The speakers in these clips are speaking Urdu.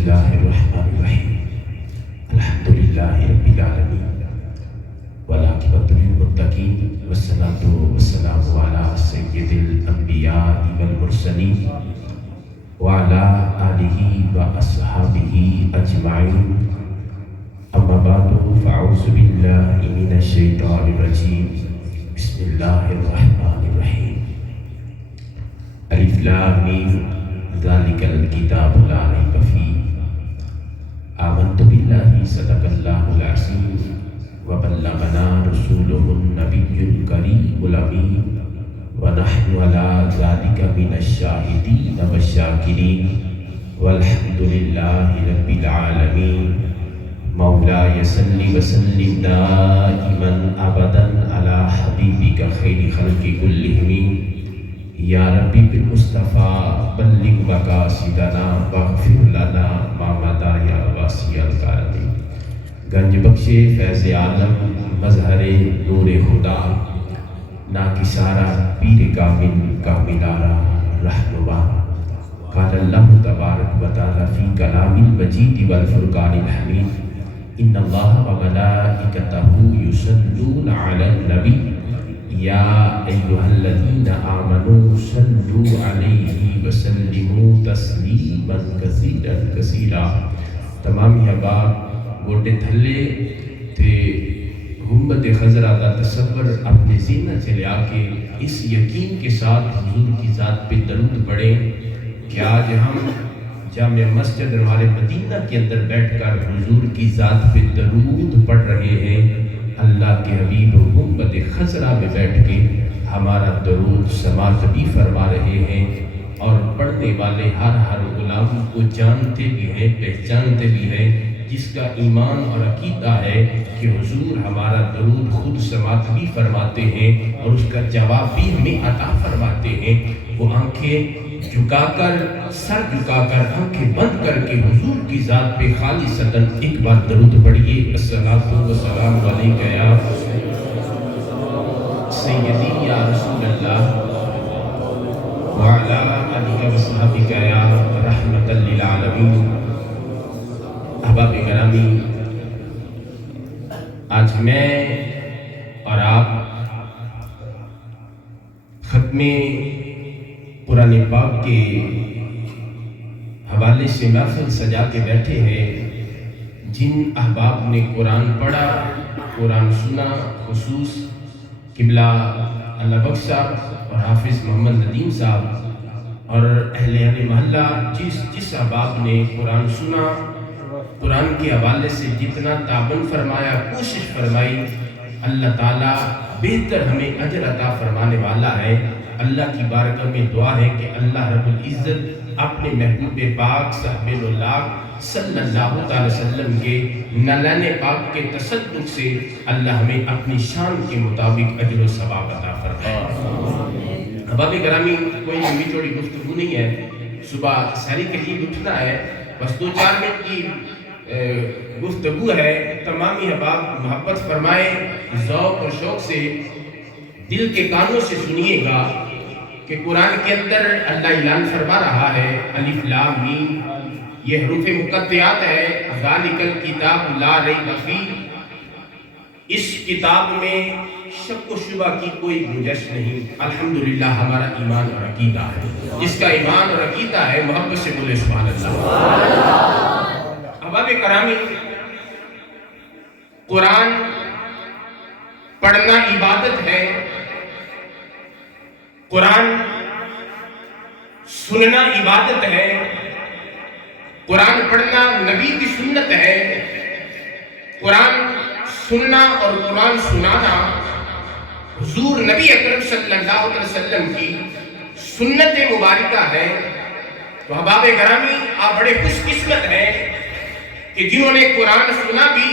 اللہ الرحمن الرحیم الحمدللہ رب العالمین والعاقبۃ للمتقین والصلاۃ والسلام علی سید الانبیاء والمرسلین وعلی آلہ واصحابہ اجمعین اما بعد فاعوذ باللہ من الشیطان الرجیم بسم اللہ الرحمن الرحیم الف لام میم ذالک الکتاب لا ریب فیہ آمنت باللہ صدق اللہ العظیم وبلغنا رسولہ النبی الکریم الامین ونحن علی ذالک من الشاہدین والشاکرین والحمد للہ رب العالمین مولاي صل وسلم دائما ابدا على حبيبك خير خلق كلهم یا ربی بالمصطفیٰ بلغ مقاصدنا واغفر لنا ما مضى یا واسع الکرم گنج بخش فیض عالم مظہر نور خدا ناکسارا پیر کامل کاملارا رہنما قال اللہ تبارک و تعالی فی کلام المجید والفرقان الحمید ان اللہ وملائکتہ یصلون علی النبی یا ایہا الذین آمنوا صلوا علیہ وسلموا تسلیما کثیرا کثیرا تمامی احباب گوٹے تھلے تے گنبد خضرا کا تصور اپنے ذہن سے لیا کے اس یقین کے ساتھ حضور کی ذات پہ درود پڑھیں کہ آج ہم جامع مسجد ہمارے مدینہ کے اندر بیٹھ کر حضور کی ذات پہ درود پڑھ رہے ہیں۔ اللہ کے حبیب گنبد خضرا میں بیٹھ کے ہمارا درود سماعت بھی فرما رہے ہیں اور پڑھنے والے ہر غلام کو جانتے بھی ہیں، پہچانتے بھی ہیں، جس کا ایمان اور عقیدہ ہے کہ حضور ہمارا درود خود سماعت بھی فرماتے ہیں اور اس کا جواب بھی ہمیں عطا فرماتے ہیں۔ وہ آنکھیں جھکا کر، سر جھکا کر، آنکھیں بند کر کے حضور کی ذات پہ خالصتاً ایک بار درود پڑھیے۔ الصلاۃ والسلام علیک یا سیدی یا رسول اللہ وعلی آلہ وصحبہ یا رحمۃ للعالمین۔ احباب گرامی، آج میں اور آپ ختم قرآن پاک کے حوالے سے محفل سجا کے بیٹھے ہیں۔ جن احباب نے قرآن پڑھا، قرآن سنا، خصوص قبلہ اللہ بخش صاحب اور حافظ محمد ندیم صاحب اور اہل محلہ، جس احباب نے قرآن سنا، قرآن کے حوالے سے جتنا تعاون فرمایا، کوشش فرمائی، اللہ تعالیٰ بہتر ہمیں اجر عطا فرمانے والا ہے۔ اللہ کی بارگاہ میں دعا ہے کہ اللہ رب العزت اپنے محبوب پاک صاحب اللہ صلی اللہ علیہ وسلم کے نلان پاک کے تصدق سے اللہ ہمیں اپنی شان کے مطابق اجر و ثواب عطا فرمائے۔ احباب گرامی، کوئی لمبی چوڑی گفتگو نہیں ہے، صبح سحری کے لیے اٹھنا ہے، بس 2-4 منٹ کی گفتگو ہے۔ تمامی احباب محبت فرمائے، ذوق اور شوق سے دل کے کانوں سے سنیے گا کہ قرآن کے اندر اللہ اعلان فرما رہا ہے، الف لام میم، یہ حروف مقطعات ہے، ذالک الکتاب لا ریب فیہ، اس کتاب میں شک و شبہ کی کوئی گنجائش نہیں۔ الحمدللہ ہمارا ایمان اور عقیدہ ہے، جس کا ایمان اور عقیدہ ہے محبت سے بولے سبحان اللہ۔ احباب کرامی، قرآن پڑھنا عبادت ہے، قرآن سننا عبادت ہے، قرآن پڑھنا نبی کی سنت ہے، قرآن سننا اور قرآن سنانا حضور نبی اکرم صلی اللہ علیہ وسلم کی سنت مبارکہ ہے۔ تو احباب گرامی، آپ بڑے خوش قسمت ہیں کہ جنہوں نے قرآن سنا بھی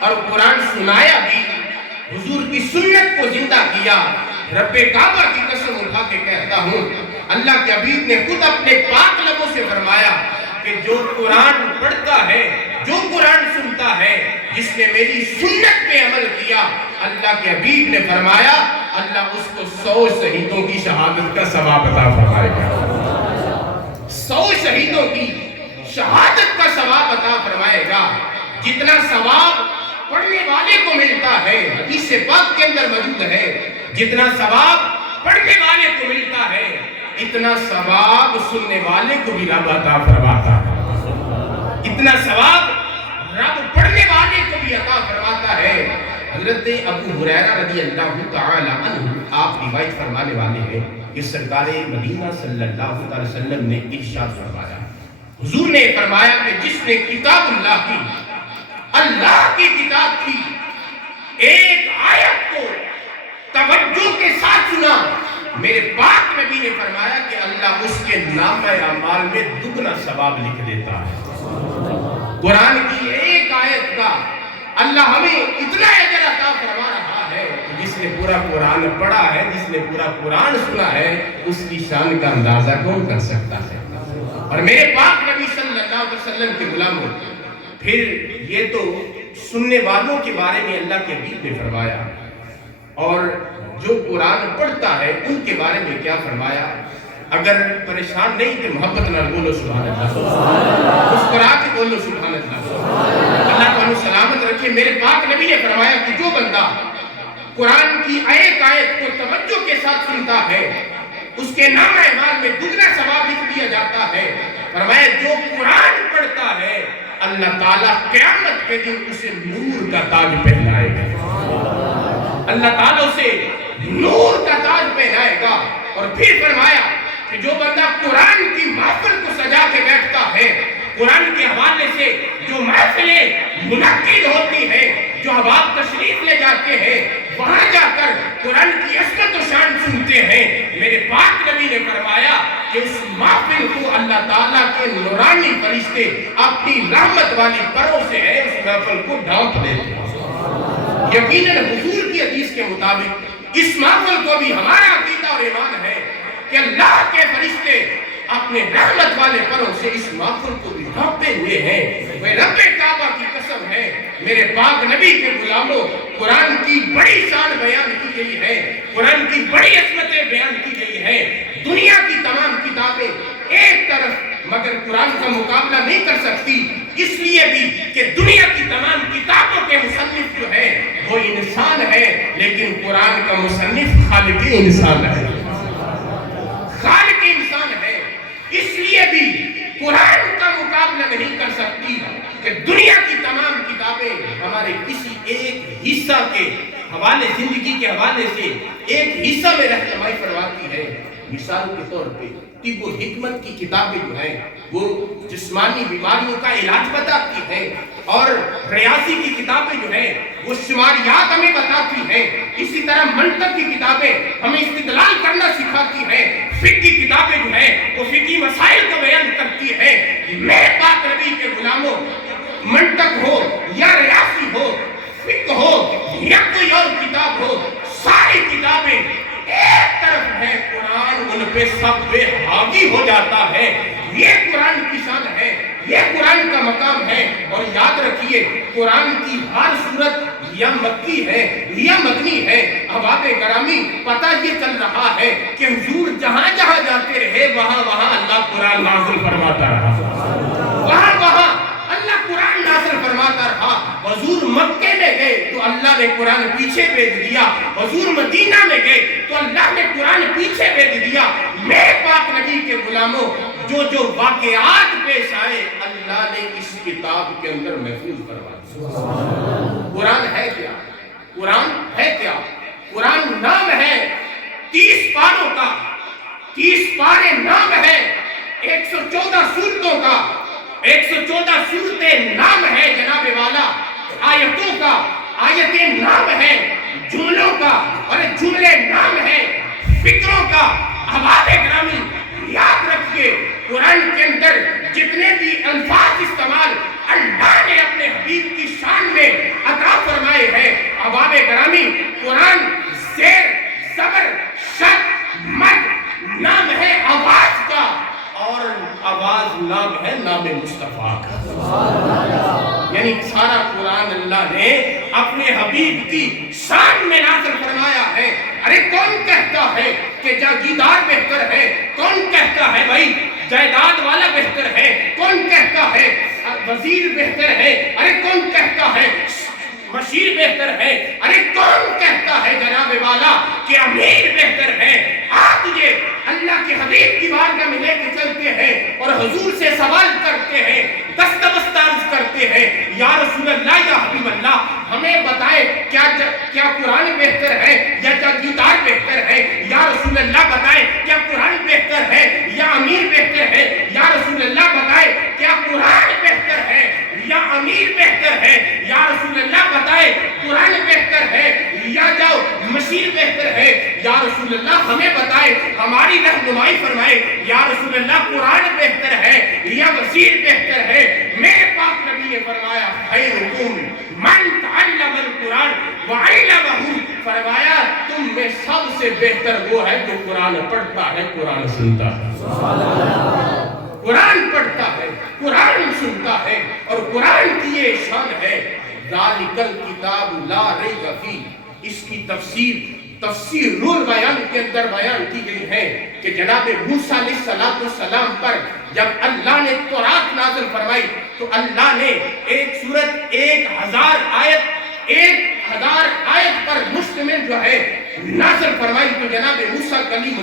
اور قرآن سنایا بھی، حضور کی سنت کو زندہ کیا۔ رب کعبہ کی قسم اٹھا کے کہتا ہوں، اللہ کے حبیب نے خود اپنے پاک لبوں سے فرمایا کہ جو قرآن پڑھتا ہے، جو قرآن سنتا ہے، جس نے میری سنت پہ عمل کیا، اللہ کے حبیب نے فرمایا اللہ اس کو 100 شہیدوں کی شہادت کا ثواب عطا فرمائے گا۔ 100 شہیدوں کی شہادت کا جتنا ثواب پڑھنے والے کو ملتا ہے، حدیث پاک کے اندر موجود ہے، جتنا ثواب پڑھنے والے کو ملتا ہے اتنا ثواب سننے والے کو بھی رب عطا فرماتا ہے، اتنا ثواب رب پڑھنے والے کو بھی عطا فرماتا ہے۔ حضرت ابو ہریرہ رضی اللہ تعالی عنہ آپ روایت فرمانے والے ہیں کہ سرکار مدینہ صلی اللہ علیہ وسلم نے ارشاد فرمایا، حضور نے فرمایا کہ جس نے کتاب اللہ کی، اللہ کی کتاب کی ایک آیت کو توجہ کے ساتھ سنا، میرے پاک نبی نے فرمایا کہ اللہ اس کے نامہ اعمال میں دگنا ثواب لکھ دیتا ہے۔ قرآن کی ایک آیت کا اللہ ہمیں اتنا اجر عطا فرما رہا ہے، جس نے پورا قرآن پڑھا ہے، جس نے پورا قرآن سنا ہے، اس کی شان کا اندازہ کون کر سکتا ہے؟ اور میرے پاک نبی صلی اللہ علیہ وسلم کے غلاموں، پھر یہ تو سننے والوں کے بارے میں اللہ کے حبیب نے فرمایا، اور جو قرآن پڑھتا ہے ان کے بارے میں کیا فرمایا؟ اگر پریشان نہیں تو محبت نہ بولو سبحان اللہ، مسکرا کے بولو سبحان اللہ، اللہ کو سلامت رکھے۔ میرے پاک نبی نے فرمایا کہ جو بندہ قرآن کی ایک آیت کو توجہ کے ساتھ سنتا ہے اس کے نامہ اعمال میں دگنا ثواب لکھ دیا جاتا ہے۔ فرمایا جو قرآن پڑھتا ہے اللہ تعالیٰ قیامت کے دن اسے نور کا تاج پہنائے گا، اللہ تعالیٰ اسے نور کا تاج پہنائے گا۔ اور پھر فرمایا کہ جو بندہ قرآن کی محفل کو سجا کے بیٹھتا ہے، قرآن کے حوالے سے جو محفلیں منعقد ہوتی ہیں، جو احباب تشریف لے جاتے ہیں، وہاں جا کر قرآن کی عظمت و شان سنتے ہیں، میرے پاک نبی نے فرمایا کہ اس محفل کو اللہ تعالیٰ کے نورانی فرشتے اپنی رحمت والی پروں سے ہے اس محفل کو ڈھانپ دیتے ہیں۔ یقیناً حضور کی حدیث کے مطابق اس محفل کو بھی ہمارا عقیدہ اور ایمان ہے کہ اللہ کے فرشتے اپنے رحمت والے پروں سے اس محفل کو بھی ڈھانپے ہوئے ہیں۔ وہ رب کعبہ کی قسم ہے، میرے پاک نبی کے غلاموں، قرآن کی بڑی شان بیان کی گئی ہے، قرآن کی بڑی عظمتیں بیان کی گئی ہے۔ دنیا کی تمام کتابیں ایک طرف مگر قرآن کا مقابلہ نہیں کر سکتی، اس لیے بھی کہ دنیا کی تمام کتابوں کے مصنف جو ہے وہ انسان ہے، لیکن قرآن کا مصنف خالق انسان ہے، خالق انسان ہے۔ اس لیے بھی قرآن کا مقابلہ نہیں کر سکتی کہ دنیا کی تمام کتابیں ہمارے کسی ایک حصہ کے حوالے، زندگی کے حوالے سے ایک حصہ میں رہنمائی فرماتی ہے۔ مثال کے طور پہ طب و حکمت کی کتابیں جو ہیں وہ جسمانی بیماریوں کا علاج بتاتی ہیں، اور ریاضی کی کتابیں جو ہیں وہ شماریات ہمیں بتاتی ہیں، اسی طرح منطق کی کتابیں ہمیں استدلال کرنا سکھاتی ہیں، فقہ کی کتابیں جو ہیں وہ فقہی مسائل کو بیان کرتی ہیں۔ میں پاک نبی کے غلاموں، منطق ہو یا ریاضی ہو، فقہ ہو یا کوئی اور کتاب ہو، ساری کتابیں ایک طرف ہے، قرآن ان پہ سب پہ حاوی ہو جاتا ہے۔ یہ قرآن کی شان ہے، یہ قرآن کا مقام ہے۔ اور یاد رکھیے قرآن کی ہر صورت یا مکی ہے یا مدنی ہے۔ احباب گرامی، پتہ یہ چل رہا ہے کہ حضور جہاں جہاں جاتے رہے وہاں وہاں اللہ قرآن نازل فرماتا رہا، وہاں وہاں اللہ قرآن نازل فرماتا رہا۔ حضور مکے میں گئے تو اللہ نے قرآن پیچھے بھیج دیا، حضور مدینہ میں گئے تو اللہ نے قرآن پیچھے بھیج دیا۔ میں پاک نبی کے غلاموں، جو واقعات پیش آئے اللہ نے اس کتاب کے اندر محفوظ کروا دیا۔ قرآن ہے کیا؟ قرآن ہے کیا؟ قرآن نام ہے 30 پاروں کا، 30 پارے نام ہے 114 سورتوں کا، 114 صورتیں نام ہے جناب والا، آیتوں کا آیتیں نام ہے، جملوں کا اور جملے نام ہے، فکروں کا۔ احباب گرامی یاد رکھیے قرآن کے اندر جتنے بھی الفاظ استعمال اللہ نے اپنے حبیب کی شان میں عطا فرمائے ہیں، احباب گرامی قرآن زیر زبر شد مد نام ہے آواز کا، اور آواز نام ہے نام مصطفیٰ کا۔ یعنی سارا قرآن اللہ نے اپنے حبیب کی شان میں نازل فرمایا ہے۔ ارے کون کہتا ہے کہ جاگیردار بہتر ہے؟ کون کہتا ہے بھائی جائیداد والا بہتر ہے؟ کون کہتا ہے وزیر بہتر ہے، ارے کون کہتا ہے مشیر بہتر ہے، ارے کون کہتا ہے جناب والا کہ امیر بہتر ہے؟ آپ تجھے اللہ کے حبیب کی بارگاہ میں لے کے چلتے ہیں اور حضور سے سوال کرتے ہیں، دست بست عرض کرتے ہیں، یا رسول اللہ یا حبیب اللہ ہمیں بتائے کیا قرآن بہتر ہے یا گیتار بہتر ہے؟ یا رسول اللہ بتائے کیا قرآن بہتر ہے یا امیر بہتر ہے؟ یا رسول اللہ بتائے کیا قرآن بہتر ہے یا امیر بہتر ہے؟ یا رسول اللہ بتائے قرآن بہتر ہے یا جاؤ مشیر بہتر ہے؟ یا رسول اللہ ہمیں بتائے، ہماری رہنمائی فرمائے، یا رسول اللہ قرآن بہتر ہے یا وزیر بہتر ہے؟ میرے پاک نبی نے فرمایا خیرکم من تعلم القرآن وعلمہ، فرمایا تم میں سب سے بہتر وہ ہے جو قرآن پڑھتا ہے، قرآن سنتا ہے، قرآن پڑھتا ہے، قرآن سنتا ہے، اور قرآن کی یہ شان ہے ذالک الکتاب لا ریب فیہ، اس کی تفسیر نور بیان کے اندر بیان کی گئی ہے کہ جناب موسیٰ علیہ السلام پر جب اللہ نے تورات نازل فرمائی تو اللہ نے ایک سورت 1000 آیت پر مشتمل جو ہے نازل فرمائی، تو جناب موسیٰ کلیم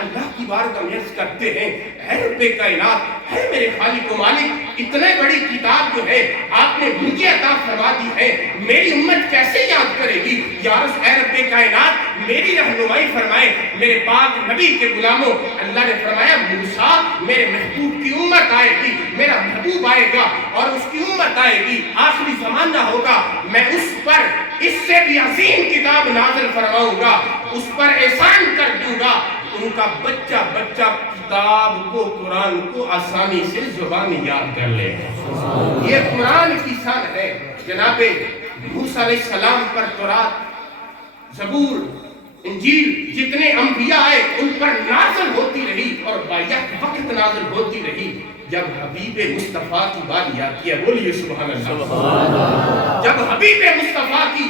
اللہ کی بارگاہ میں عرض کرتے ہیں، اے رب کائنات، اے میرے خالق و مالک، اتنے بڑی کتاب جو ہے آپ نے مجھے عطا فرما دی ہے، میری امت کیسے یاد کرے گی؟ یا اے رب کائنات میری رہنمائی فرمائے۔ میرے پاک نبی کے غلاموں، اللہ نے فرمایا موسیٰ میرے محبوب کی امت آئے گی، میرا محبوب آئے گا اور اس کی امت آئے گی، آخری زمانہ ہوگا، میں اس پر اس سے بھی عظیم کتاب نازل فرماؤں گا، اس پر احسان کر دوں گا، ان کا بچہ کتاب کو، قرآن کو آسانی سے زبان یاد کر لے گا۔ یہ قرآن کی شان ہے۔ جناب موسیٰ علیہ السلام پر تورات، زبور، انجیل جتنے انبیاء آئے ان پر نازل ہوتی رہی اور بیک وقت نازل ہوتی رہی۔ جب حبیب مصطفیٰ کی باری آتی ہے، بولیے سبحان اللہ، جب حبیب مصطفیٰ کی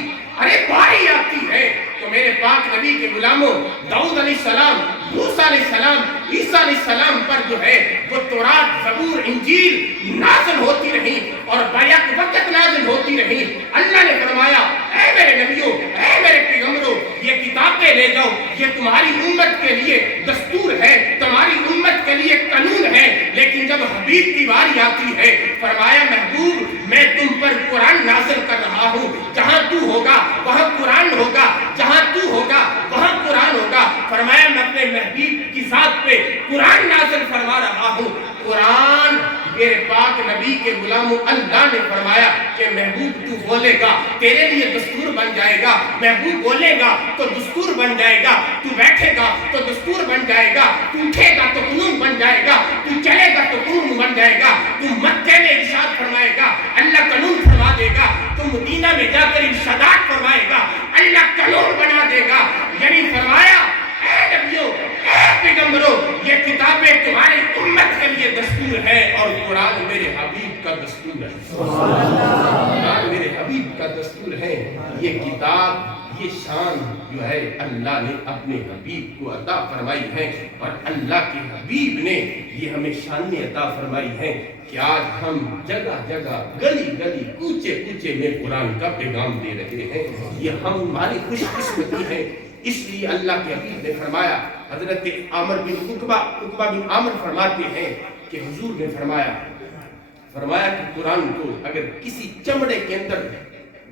باری آتی ہے تو میرے پاک نبی کے غلاموں، داؤد علیہ السلام، موسیٰ علیہ السلام، عیسیٰ علیہ السلام پر جو ہے وہ تورات، زبور، انجیل نازل ہوتی رہی اور بیک وقت نازل ہوتی رہی۔ اللہ نے فرمایا اے میرے نبیوں، اے میرے پیغمبروں، یہ کتابیں لے جاؤ، یہ تمہاری امت کے لیے دستور ہے، تمہاری امت کے لیے قانون ہے۔ لیکن جب حبیب کی باری آتی ہے فرمایا محبوب میں تم پر قرآن نازل کر رہا ہوں، جہاں تو ہوگا وہاں قرآن ہوگا، جہاں تو ہوگا وہاں قرآن ہوگا۔ فرمایا میں اپنے محبوب کی ذات پہ قرآن نازل فرما رہا ہوں۔ قرآن میرے پاک نبی کے غلاموں، اللہ نے فرمایا کہ محبوب تو بولے گا تیرے لیے دستور بن جائے گا، محبوب بولے گا تو دستور بن جائے گا، تو بیٹھے گا تو دستور بن جائے گا، تو اٹھے گا تو قانون بن جائے گا، تو چلے گا تو قانون بن جائے گا، تو مکے میں ارشاد فرمائے گا اللہ قانون فرما دے گا، تو مدینہ میں جا کر ارشادات فرمائے گا اللہ قانون بنا دے گا۔ یعنی فرمایا اے نبیوں، اے پیغمبروں، یہ کتابیں تمہاری امت کے لیے دستور ہے اور قرآن میرے حبیب کا دستور ہے، قرآن میرے حبیب کا دستور ہے۔ یہ کتاب، یہ شان جو ہے اللہ نے اپنے حبیب کو عطا فرمائی ہے اور اللہ کے حبیب نے یہ ہمیں شان عطا فرمائی ہے کہ آج ہم جگہ جگہ، گلی گلی، کوچے کوچے میں قرآن کا پیغام دے رہے ہیں۔ یہ ہماری خوش قسمتی ہے۔ اس لیے اللہ کے حبیب نے فرمایا، حضرت عامر بن عقبہ بن عامر فرماتے ہیں کہ حضور نے فرمایا کہ قرآن کو اگر کسی چمڑے کے اندر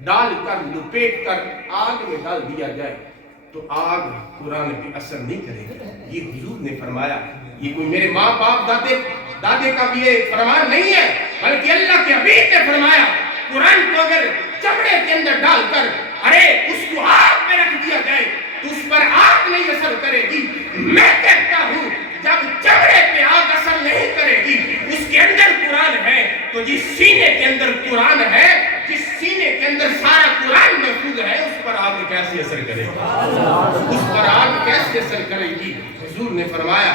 ڈال کر، لپیٹ کر آگ میں ڈال دیا جائے تو آگ قرآن پہ اثر نہیں کرے گی۔ یہ حضور نے فرمایا، یہ کوئی میرے ماں باپ دادے کا بھی یہ فرمان نہیں ہے، بلکہ اللہ کے حبیب نے فرمایا قرآن کو اگر چمڑے کے اندر ڈال کر اس کو آگ میں رکھ دیا جائے تو اس پر آگ نہیں اثر کرے گی۔ میں کہتا ہوں جب چمڑے پہ آگ اثر نہیں کرے گی، اس کے اندر قرآن ہے، تو جس سینے کے اندر قرآن ہے، جس سینے کے اندر سارا قرآن محفوظ ہے، اس پر آگ کیسے اثر کرے گی؟ اس پر آگ کیسے اثر کرے گی؟ حضور نے فرمایا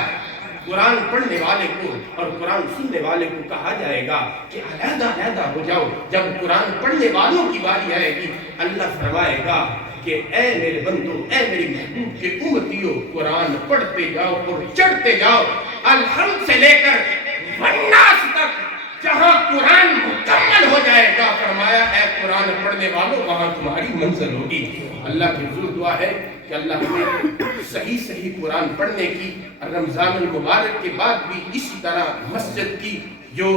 قرآن پڑھنے والے کو اور قرآن سننے والے کو کہا جائے گا کہ علیحدہ علیحدہ ہو جاؤ۔ جب قرآن پڑھنے والوں کی باری آئے گی، اللہ فرمائے گا کہ اے میرے بندو، اے میری محبوب کے امتیوں، قرآن پڑھتے جاؤ اور چڑھتے جاؤ، الحمد سے لے کر والناس تک، جہاں قرآن ہو جائے گا، فرمایا اے قرآن پڑھنے والوں وہاں تمہاری منزل ہوگی۔ اللہ کی حضور دعا ہے کہ اللہ ہمیں صحیح قرآن پڑھنے کی، رمضان المبارک کے بعد بھی اسی طرح مسجد کی جو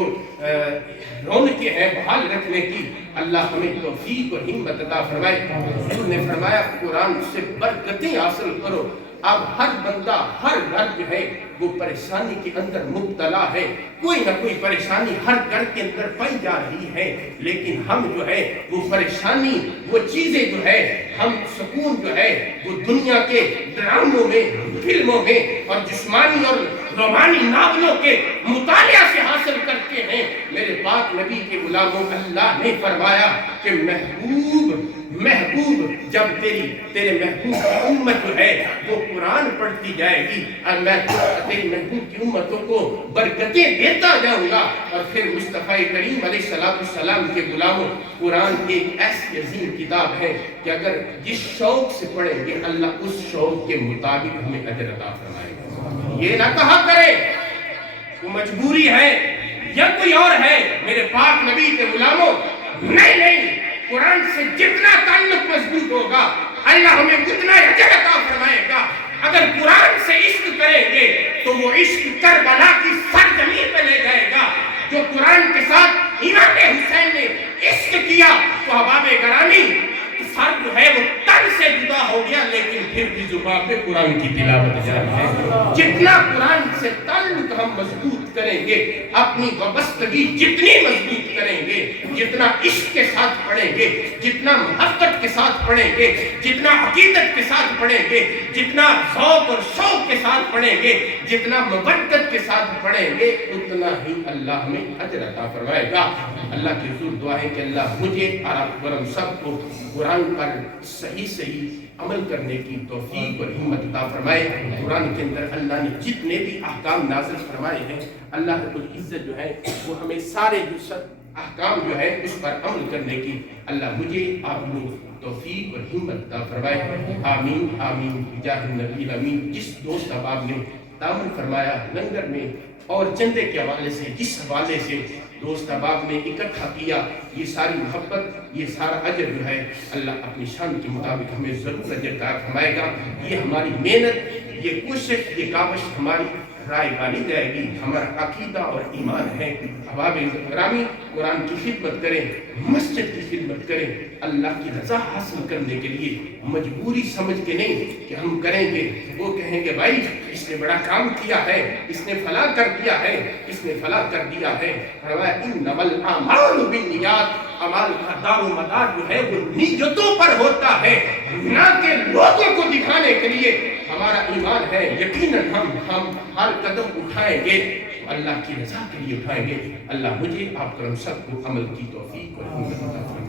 رونقیں ہیں بحال رکھنے کی اللہ ہمیں توفیق اور ہمت عطا فرمائے۔ حضور نے فرمایا قرآن سے برکتیں حاصل کرو۔ اب ہر بندہ، ہر گھر جو ہے وہ پریشانی کے اندر مبتلا ہے، کوئی نہ کوئی پریشانی ہر گھر کے اندر پائی جا رہی ہے، لیکن ہم جو ہے وہ پریشانی، وہ چیزیں جو ہے، ہم سکون جو ہے وہ دنیا کے ڈراموں میں، فلموں میں اور جسمانی اور رومانی ناولوں کے مطالعہ سے حاصل کرتے ہیں۔ میرے پاک نبی کے غلاموں، اللہ نے فرمایا کہ محبوب جب تیرے محبوب کی امت جو ہے وہ قرآن پڑھتی جائے گی اور میں تیری محبوب کی امتوں کو برکتیں دیتا جاؤں گا۔ اور پھر مصطفیٰ کریم علیہ السلام کے غلاموں، قرآن ایک ایسی عظیم کتاب ہے کہ اگر جس شوق سے پڑھیں گے اللہ اس شوق کے مطابق ہمیں اجر عطا فرمائے گا۔ یہ نہ کہا کرے وہ مجبوری ہے یا کوئی اور ہے، میرے پاک نبی کے غلاموں، نہیں، قرآن سے جتنا تعلق مضبوط ہوگا اللہ ہمیں اتنا اجر عطا فرمائے گا۔ اگر قرآن سے عشق کریں گے تو وہ عشق کربلا کی سرزمین پہ لے جائے گا۔ جو قرآن کے ساتھ امام حسین نے عشق کیا تو احباب گرامی سر جو ہے وہ تن سے جدا ہو گیا، لیکن پھر بھی زبان پہ قرآن کی تلاوت جاری ہے۔ جتنا قرآن سے تعلق ہم مضبوط کریں گے، اپنی وابستگی جتنی مضبوط کریں گے، جتنا عشق کے ساتھ پڑھیں گے، جتنا محبت کے ساتھ پڑھیں گے، جتنا عقیدت کے ساتھ پڑھیں گے، جتنا ذوق اور شوق کے ساتھ پڑھیں گے، جتنا مودت کے ساتھ پڑھیں گے، اتنا ہی اللہ ہمیں اجر عطا فرمائے گا۔ اللہ کی حضور دعا ہے کہ اللہ مجھے اور آپ ہم سب کو قرآن پر صحیح عمل کرنے کی توفیق اور ہمت عطا فرمائے۔ قرآن کے اندر اللہ نے جتنے بھی احکام نازل فرمائے ہیں، اللہ رب العزت جو ہے وہ ہمیں سارے جو احکام جو ہے اس پر عمل کرنے کی اللہ مجھے آپ کو توفیق اور ہمت عطا فرمائے۔ آمین آمین بجاہ النبی الامین۔ جس دوست احباب نے تعاون فرمایا لنگر میں اور چندے کے حوالے سے، جس حوالے سے دوست احباب نے اکٹھا کیا، یہ ساری محبت، یہ سارا اجر جو ہے اللہ اپنی شان کے مطابق ہمیں ضرور اجر عطا فرمائے گا۔ یہ ہماری محنت، یہ کوشش، یہ کاوش ہماری رائے گانی جائے گی، ہمارا عقیدہ اور ایمان ہے۔ احباب گرامی، قرآن کی خدمت کریں، مسجد کی خدمت کریں، اللہ کی رضا حاصل کرنے کے لیے، مجبوری سمجھ کے نہیں کہ ہم کریں گے، وہ کہیں گے بھائی اس نے بڑا کام کیا ہے، اس نے فلاں کر دیا ہے، اس نے فلاں کر دیا ہے۔ فرمایا انما الاعمال بالنیات، اعمال کا دار و مدار جو ہے وہ نیتوں پر ہوتا ہے، نہ کہ لوگوں کو دکھانے کے لیے۔ ہمارا ایمان ہے یقیناً ہم ہر قدم اٹھائیں گے اللہ کی رضا کے لیے اٹھائیں گے۔ اللہ مجھے آپ کو سب کو عمل کی توفیق اور ہمت عطا فرمائے۔